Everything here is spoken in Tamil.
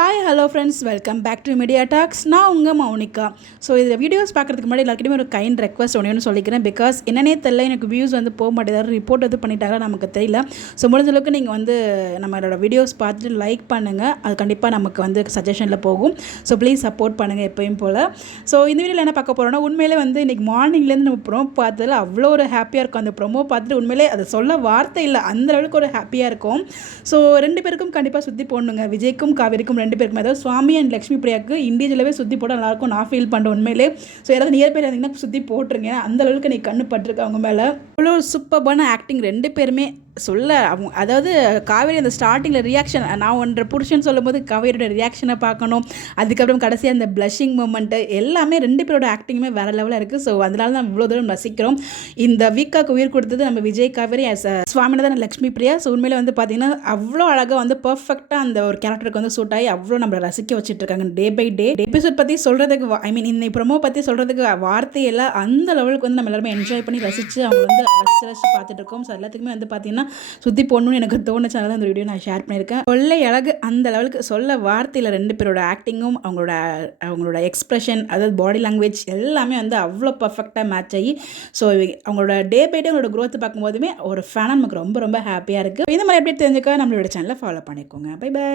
Hi hello friends, welcome back to media talks. நான் உங்கள் மௌனிகா. ஸோ இதில் வீடியோஸ் பார்க்குறதுக்கு முன்னாடி எல்லாருக்கிட்டையும் ஒரு கைண்ட் ரெக்வஸ்ட் ஒன்று சொல்லிக்கிறேன். பிகாஸ் என்னன்னே தெரியல, எனக்கு வியூஸ் போக மாட்டேதாரு, ரிப்போர்ட் பண்ணிட்டாங்களா நமக்கு தெரியல. ஸோ முடிஞ்ச அளவுக்கு நீங்கள் நம்மளோட வீடியோஸ் பார்த்துட்டு லைக் பண்ணுங்கள். அது கண்டிப்பாக நமக்கு சஜஷனில் போகும். ஸோ ப்ளீஸ் சப்போர்ட் பண்ணுங்கள் எப்பயும் போல். ஸோ இந்த வீடியோவில் என்ன பார்க்க போகிறோன்னா, உண்மையிலே இன்றைக்கி மார்னிங்லேருந்து நம்ம ப்ரோமோ பார்த்ததில் அவ்வளோ ஒரு ஹாப்பியாக இருக்கும். அந்த ப்ரோமோ பார்த்துட்டு உண்மையிலே அதை சொல்ல வார்த்தை இல்லை, அந்த அளவுக்கு ஒரு ஹாப்பியாக இருக்கும். ஸோ 2 பேருக்கும் கண்டிப்பாக சுற்றி போடணுங்க, விஜய்க்கும் காவேரிக்கும் 2 பேருக்கும். அதாவது சுவாமி அண்ட் லக்ஷ்மி பிரியாவுக்கு இண்டிவிஜுவலாகவே சுற்றி போட நல்லாயிருக்கும் நான் ஃபீல் பண்ணுறேன். உண்மையிலே ஸோ யாராவது நியர்பை இருந்தீங்கன்னா சுற்றி போட்டுருங்க. அந்த அளவுக்கு நீ கண்ணு பட்டிருக்கு அவங்க மேலே. அவ்வளோ சூப்பர்பான ஆக்டிங் 2 பேருமே. அவங்க அதாவது காவேரி அந்த ஸ்டார்டிங்கில் ரியாக்ஷன், நான் ஒன்றை புருஷன்னு சொல்லும்போது காவேரியோட ரியாக்ஷனை பார்க்கணும். அதுக்கப்புறம் கடைசியாக அந்த ப்ளஷிங் மூமெண்ட்டு எல்லாமே 2 பேரோட ஆக்டிங்குமே வேறு லெவலில் இருக்குது. ஸோ அதனால தான் இவ்வளோ தூரம் ரசிக்கிறோம். இந்த வீக்காக்கு உயிர் கொடுத்தது நம்ம விஜய் காவேரி ஆஸ் சுவாமிநாதன் லக்ஷ்மி பிரியா. ஸோ உண்மையில் பார்த்தீங்கன்னா அவ்வளோ அழகாக பர்ஃபெக்டாக அந்த ஒரு கேரக்டருக்கு சூட் ஆகி அவ்வளோ நம்மளை ரசிக்க வச்சுட்டு இருக்காங்க டே பை டே. எபிசோட் பற்றி சொல்கிறதுக்கு இந்த ப்ரோமோ பற்றி சொல்கிறதுக்கு வார்த்தையெல்லாம் அந்த லெவலுக்கு நம்ம எல்லாருமே என்ஜாய் பண்ணி ரசித்து அவங்க ரசித்து பார்த்துட்டு இருக்கோம். ஸோ எல்லாத்துக்குமே பார்த்தீங்கன்னா சுற்றி போடணும்னு எனக்கு தோணுச்சனால தான் அந்த வீடியோ நான் ஷேர் பண்ணியிருக்கேன். கொள்ளை அழகு அந்த லெவலுக்கு சொல்ல வார்த்தையில் 2 பேரோட ஆக்டிங்கும் அவங்களோட எக்ஸ்பிரஷன், அதாவது பாடி லாங்குவேஜ் எல்லாமே அவ்வளோ பர்ஃபெக்டாக மேட்ச் ஆகி ஸோ அவங்களோட டே பை டே அவங்களோட க்ரோத் பார்க்கும்போதுமே ஒரு ஃபேனாக நமக்கு ரொம்ப ரொம்ப ஹாப்பியாக இருக்குது. இந்த மாதிரி எப்படி தெரிஞ்சுக்க நம்மளோட சேனலை ஃபாலோ பண்ணிக்கோங்க. Bye by.